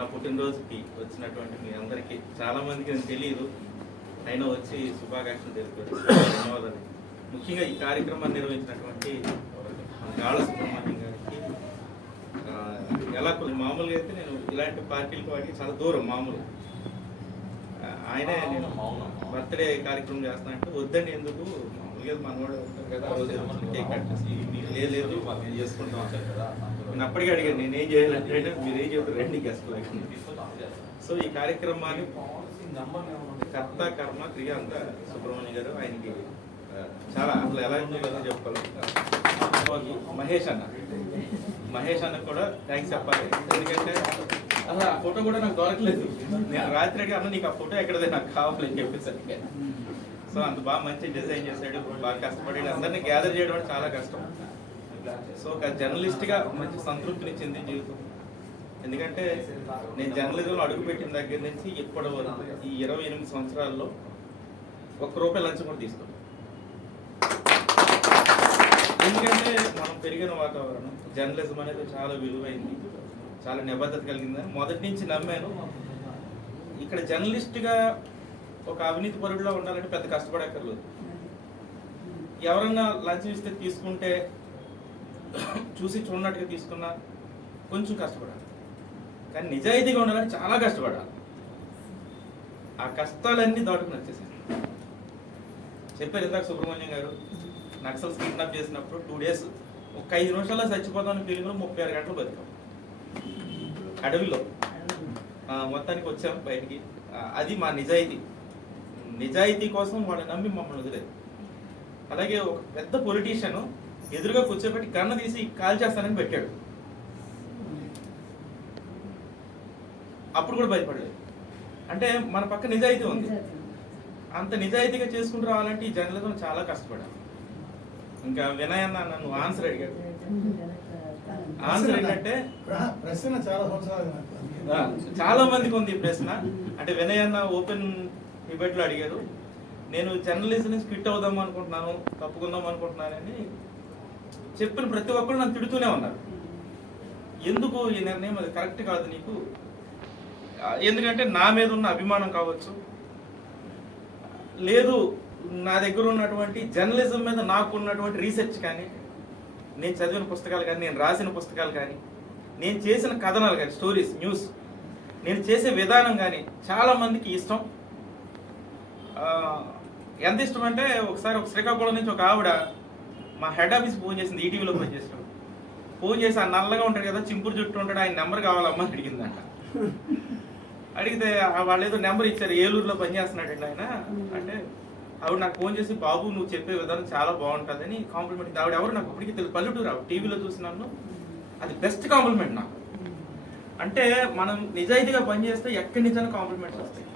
నా పుట్టినరోజుకి వచ్చినటువంటి మీ అందరికీ చాలామందికి నేను తెలియదు, అయినా వచ్చి శుభాకాంక్షలు తెలిపారు. ధన్యవాదాలు. ముఖ్యంగా ఈ కార్యక్రమాన్ని నిర్వహించినటువంటి మన గాళ్ళ సుబ్రహ్మణ్యం గారికి, ఎలా కొంచెం మామూలుగా అయితే నేను ఇలాంటి పార్టీలకు వాటికి చాలా దూరం మామూలు. ఆయనే నేను బర్త్డే కార్యక్రమం చేస్తానంటే వద్దండి, ఎందుకు మామూలుగా మనవాడు ఉంటారు కదా, ఆ రోజు కేక్ కట్ చేసి లేదు నేను చేసుకుంటాం కదా. నేను అప్పటికే అడిగాను నేనేం చేయాలంటే మీరేం చెప్పారు రండి గెస్ట్. సో ఈ కార్యక్రమాన్ని కర్త కర్మ క్రియ అంతా సుబ్రహ్మణ్యం గారు, ఆయనకి చాలా అసలు ఎలా ఉందో చెప్పుకోవాలి. మహేష్ అన్న కూడా థ్యాంక్స్ చెప్పాలి, ఎందుకంటే అసలు ఆ ఫోటో కూడా నాకు దొరకలేదు. నేను రాత్రి అడిగి అన్న నీకు ఆ ఫోటో ఎక్కడదే నాకు కావాలని చెప్పేసరికి, సో అంత బాగా మంచి డిజైన్ చేశాడు, బాగా కష్టపడి అందరినీ గ్యాదర్ చేయడం అంటే చాలా కష్టం. సో ఒక జర్నలిస్ట్గా మంచి సంతృప్తినిచ్చింది జీవితం. ఎందుకంటే నేను జర్నలిజంలో అడుగుపెట్టిన దగ్గర నుంచి ఇప్పటి వరకు ఈ 28 సంవత్సరాల్లో ₹1 లంచం కూడా తీసుకోండి. ఎందుకంటే మనం పెరిగిన వాతావరణం జర్నలిజం అనేది చాలా విలువైంది, చాలా నిబద్ధత కలిగిందని మొదటి నుంచి నమ్మాను. ఇక్కడ జర్నలిస్ట్గా ఒక అవినీతి పరుడులో ఉండాలంటే పెద్ద కష్టపడక్కర్లేదు. ఎవరన్నా లంచం ఇస్తే తీసుకుంటే చూసి చూడనట్టుగా తీసుకున్నా కొంచెం కష్టపడాలి, కానీ నిజాయితీగా ఉండాలంటే చాలా కష్టపడాలి. ఆ కష్టాలన్నీ దాటుకుని వచ్చేసాను. చెప్పారు ఇందాక సుబ్రహ్మణ్యం గారు, నక్సల్స్ కిడ్నాప్ చేసినప్పుడు 2 days ఒక 5 నిమిషాల్లో చచ్చిపోతామని ఫీలింగ్లో 36 గంటలు బతికాం అడవిలో. మొత్తానికి వచ్చాం బయటికి. అది మా నిజాయితీ కోసం వాళ్ళు నమ్మి మమ్మల్ని వదిలేదు. అలాగే ఒక పెద్ద పొలిటీషియన్ ఎదురుగా కూర్చోబెట్టి గన్న తీసి కాల్ చేస్తానని పెట్టాడు, అప్పుడు కూడా భయపడలేదు. అంటే మన పక్క నిజాయితీ ఉంది. అంత నిజాయితీగా చేసుకుంటూ రావాలంటే ఈ జర్నలిజం చాలా కష్టపడాలి. ఇంకా వినయ్ అన్న నన్ను ఆన్సర్ అడిగాడు. ఆన్సర్ ఏంటంటే చాలా మందికి ఉంది ఈ ప్రశ్న. అంటే వినయ్ అన్న ఓపెన్ డిబేట్ లో అడిగారు, నేను జర్నలిజం నుంచి క్విట్ అవుదాం అనుకుంటున్నాను, తప్పుకుందాం అనుకుంటున్నానని చెప్పిన ప్రతి ఒక్కరు నన్ను తిడుతూనే ఉన్నారు. ఎందుకు ఈ నిర్ణయం, అది కరెక్ట్ కాదు నీకు. ఎందుకంటే నా మీద ఉన్న అభిమానం కావచ్చు, లేదు నా దగ్గర ఉన్నటువంటి జర్నలిజం మీద నాకు ఉన్నటువంటి రీసెర్చ్ కానీ, నేను చదివిన పుస్తకాలు కానీ, నేను రాసిన పుస్తకాలు కానీ, నేను చేసిన కథనాలు కానీ, స్టోరీస్, న్యూస్, నేను చేసే విధానం కానీ చాలా మందికి ఇష్టం. ఎంత ఇష్టం అంటే ఒకసారి ఒక శ్రీకాకుళం నుంచి ఒక ఆవిడ మా హెడ్ ఆఫీస్ ఫోన్ చేసింది, ఈటీవీలో ఫోన్ చేసాడు. ఫోన్ చేసి ఆ నల్లగా ఉంటాడు కదా, చింపురు చుట్టూ ఉంటాడు, ఆయన నెంబర్ కావాలమ్మా అని అడిగిందంట. అడిగితే వాళ్ళు ఏదో నెంబర్ ఇచ్చారు, ఏలూరులో పనిచేస్తున్నాడండి ఆయన. అంటే ఆవిడ నాకు ఫోన్ చేసి, బాబు నువ్వు చెప్పే విధానం చాలా బాగుంటుందని కాంప్లిమెంట్. ఆవిడ ఎవరు నాకు ఇప్పటికీ తెలియదు, పల్లెటూరు, ఆవిడ టీవీలో చూసినాను. అది బెస్ట్ కాంప్లిమెంట్ నాకు. అంటే మనం నిజాయితీగా పనిచేస్తే ఎక్కడి నుంచైనా కాంప్లిమెంట్స్ వస్తాయి.